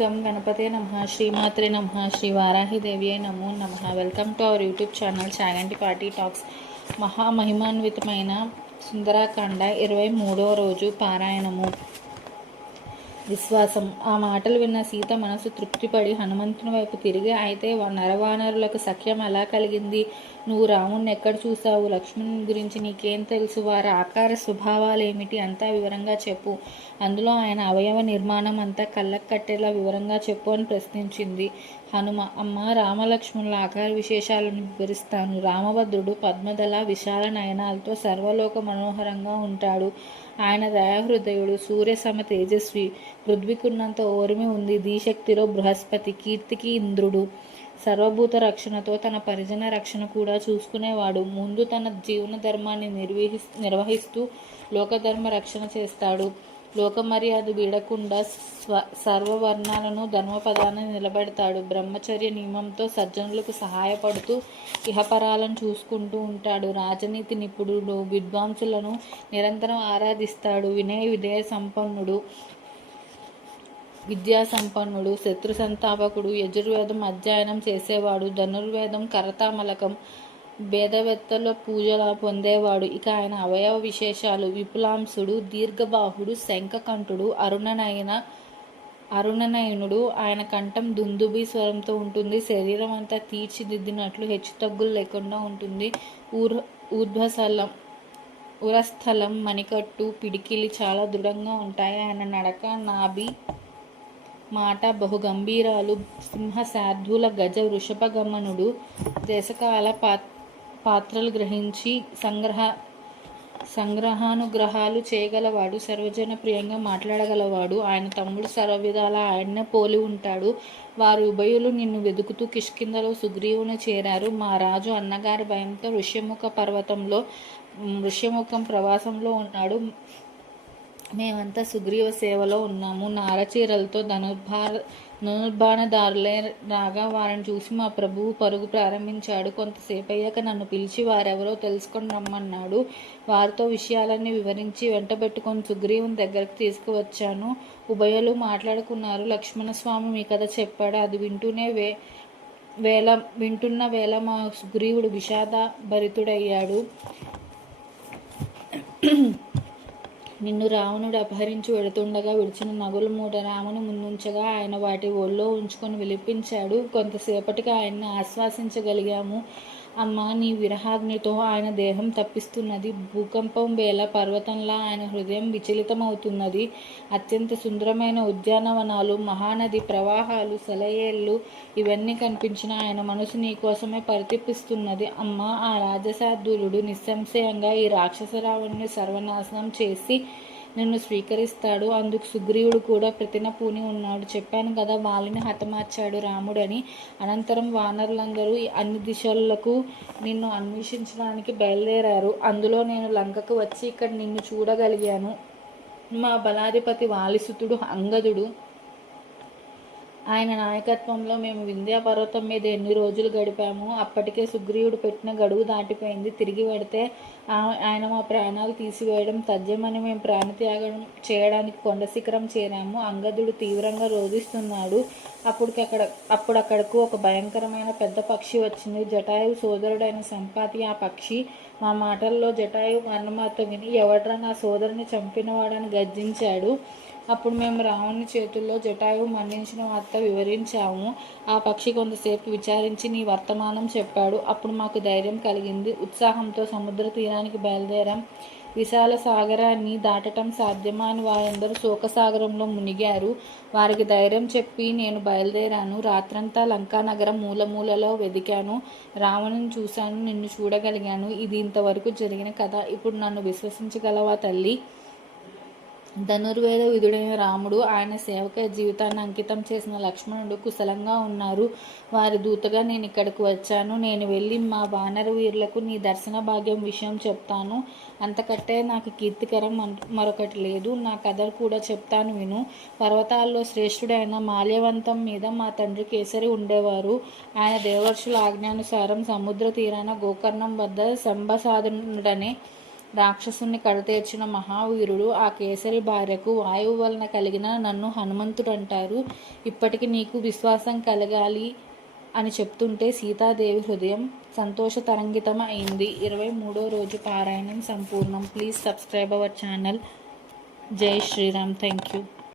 గం గణపతే నమః శ్రీమాత్రే నమః శ్రీ వారాహిదేవ్యై నమో నమః. Welcome to our YouTube channel Chaganti party talks. మహామహిమాన్వితమైన సుందరాకాండ 23వ రోజు పారాయణము. విశ్వాసం. ఆ మాటలు విన్న సీత మనసు తృప్తిపడి హనుమంతుని వైపు తిరిగి, అయితే నరవానరులకు సఖ్యం ఎలా కలిగింది? నువ్వు రాముణ్ణి ఎక్కడ చూశావు? లక్ష్మణుని గురించి నీకేం తెలుసు? వారి ఆకార స్వభావాలేమిటి? అంతా వివరంగా చెప్పు. అందులో ఆయన అవయవ నిర్మాణం అంతా కళ్ళకు కట్టేలా వివరంగా చెప్పు అని ప్రశ్నించింది హనుమ. అమ్మ, రామలక్ష్మణుల ఆకార విశేషాలను వివరిస్తాను. రామభద్రుడు పద్మదళ విశాల నయనాలతో సర్వలోక మనోహరంగా ఉంటాడు. ఆయన దయాహృదయుడు, సూర్య సమ తేజస్వి, పృథ్వీకున్నంత ఓర్మి ఉంది, ధీశక్తిలో బృహస్పతి, కీర్తికి ఇంద్రుడు, సర్వభూత రక్షణతో తన పరిజన రక్షణ కూడా చూసుకునేవాడు. ముందు తన జీవన ధర్మాన్ని నిర్వహిస్తూ లోకధర్మ రక్షణ చేస్తాడు. లోకమర్యాద వీడకుండా సర్వవర్ణాలను ధర్మపదాన్ని నిలబెడతాడు. బ్రహ్మచర్య నియమంతో సజ్జనులకు సహాయపడుతూ ఇహపరాలను చూసుకుంటూ ఉంటాడు. రాజనీతి నిపుణుడు, విద్వాంసులను నిరంతరం ఆరాధిస్తాడు. విధేయ సంపన్నుడు, విద్యా సంపన్నుడు, శత్రు సంతాపకుడు, యజుర్వేదం అధ్యయనం చేసేవాడు, ధనుర్వేదం కరతామలకం, భేదవేత్తల పూజల పొందేవాడు. ఇక ఆయన అవయవ విశేషాలు: విపులాంశుడు, దీర్ఘబాహుడు, శంఖకంఠుడు, అరుణనయనుడు. ఆయన కంఠం దుందుబి స్వరంతో ఉంటుంది. శరీరం అంతా తీర్చిదిద్దినట్లు హెచ్చుతగ్గులు లేకుండా ఉంటుంది. ఉరస్థలం, మణికట్టు, పిడికిలి చాలా దృఢంగా ఉంటాయి. ఆయన నడక, నాభి, మాట బహుగంభీరాలు. సింహ శార్దూల గజ వృషభగమనుడు. దేశకాల పాత్రలు గ్రహించి సంగ్రహానుగ్రహాలు చేయగలవాడు. సర్వజన ప్రియంగా మాట్లాడగలవాడు. ఆయన తమ్ముడు సర్వవిధాల ఆయన్నే పోలి ఉంటాడు. వారు ఉభయులు నిన్ను వెతుకుతూ కిష్కింధలో సుగ్రీవుని చేరారు. మా రాజు అన్నగారి భయంతో ఋష్యముఖం ప్రవాసంలో ఉన్నాడు. మేమంతా సుగ్రీవ సేవలో ఉన్నాము. నారచీరలతో ధనుర్బాణదారులే రాగా వారిని చూసి మా ప్రభువు పరుగు ప్రారంభించాడు. కొంతసేపు అయ్యాక నన్ను పిలిచి వారెవరో తెలుసుకొని రమ్మన్నాడు. వారితో విషయాలన్నీ వివరించి వెంటబెట్టుకొని సుగ్రీవుని దగ్గరకు తీసుకువచ్చాను. ఉభయులు మాట్లాడుకున్నారు. లక్ష్మణస్వామి మీ కథ చెప్పాడు. అది వింటున్న వేళ మా సుగ్రీవుడు విషాద భరితుడయ్యాడు. నిన్ను రావణుడు అపహరించి వెడుతుండగా విడిచిన నగుల మూట రాముని ముందుంచగా ఆయన వాటి ఒళ్ళో ఉంచుకొని విలిపించాడు. కొంతసేపటికి ఆయన్ని ఆశ్వాసించగలిగాము. అమ్మ, నీ విరహాగ్నితో ఆయన దేహం తప్పిస్తున్నది. భూకంపం వేళ పర్వతంలా ఆయన హృదయం విచలితమవుతున్నది. అత్యంత సుందరమైన ఉద్యానవనాలు, మహానది ప్రవాహాలు, సెలయేళ్ళు ఇవన్నీ కనిపించిన ఆయన మనసు నీ కోసమే పరితపిస్తున్నది. అమ్మ, ఆ రాజశార్దూలుడు నిస్సంశయంగా ఈ రాక్షస రావణుని సర్వనాశనం చేసి నిన్ను స్వీకరిస్తాడు. అందుకు సుగ్రీవుడు కూడా ప్రతిన పూని ఉన్నాడు. చెప్పాను కదా, వాలిని హతమార్చాడు రాముడని. అనంతరం వానరులందరూ అన్ని దిశలకు నిన్ను అన్వేషించడానికి బయలుదేరారు. అందులో నేను లంకకు వచ్చి ఇక్కడ నిన్ను చూడగలిగాను. మా బలాధిపతి వాలిసుతుడు అంగదుడు, ఆయన నాయకత్వంలో మేము వింధ్యా పర్వతం మీద ఎన్ని రోజులు గడిపాము. అప్పటికే సుగ్రీవుడు పెట్టిన గడువు దాటిపోయింది. తిరిగి పెడితే ఆయన మా ప్రాణాలు తీసివేయడం తథ్యమని మేము ప్రాణత్యాగం చేయడానికి కొండ శిఖరం చేరాము. అంగదుడు తీవ్రంగా రోధిస్తున్నాడు. అప్పుడు అక్కడకు ఒక భయంకరమైన పెద్ద పక్షి వచ్చింది. జటాయువు సోదరుడైన సంపాతి ఆ పక్షి. మా మాటల్లో జటాయువు మర్మమార్త విని, ఎవడ్రా నా సోదరుని చంపినవాడని గర్జించాడు. అప్పుడు మేము రావణుని చేతుల్లో జటాయువు మరణించిన వార్త వివరించాము. ఆ పక్షి కొంతసేపు విచారించి నీ వర్తమానం చెప్పాడు. అప్పుడు మాకు ధైర్యం కలిగింది. ఉత్సాహంతో సముద్ర తీరానికి బయలుదేరాం. విశాల సాగరాన్ని దాటటం సాధ్యమా అని వారందరూ శోకసాగరంలో మునిగారు. వారికి ధైర్యం చెప్పి నేను బయలుదేరాను. రాత్రంతా లంకానగరం మూలలో వెదికాను. రావణుని చూశాను, నిన్ను చూడగలిగాను. ఇది ఇంతవరకు జరిగిన కథ. ఇప్పుడు నన్ను విశ్వసించగలవా తల్లి? ధనుర్వేద విధుడైన రాముడు, ఆయన సేవక జీవితాన్ని అంకితం చేసిన లక్ష్మణుడు కుశలంగా ఉన్నారు. వారి దూతగా నేను ఇక్కడికి వచ్చాను. నేను వెళ్ళి మా వానర వీరులకు నీ దర్శన భాగ్యం విషయం చెప్తాను. అంతకంటే నాకు కీర్తికరం మరొకటి లేదు. నా కథలు కూడా చెప్తాను విను. పర్వతాల్లో శ్రేష్ఠుడైన మాల్యవంతం మీద మా తండ్రి కేసరి ఉండేవారు. ఆయన దేవర్షుల ఆజ్ఞానుసారం సముద్ర తీరాన గోకర్ణం వద్ద సంబసాధనుడనే రాక్షసుని కడతేర్చిన మహావీరుడు. ఆ కేసరి భార్యకు వాయువు వలన కలిగిన నన్ను హనుమంతుడు అంటారు. ఇప్పటికి నీకు విశ్వాసం కలగాలి అని చెప్తుంటే సీతాదేవి హృదయం సంతోష తరంగితం అయింది. 23వ రోజు పారాయణం సంపూర్ణం. Please subscribe our channel. జై శ్రీరామ్. Thank you.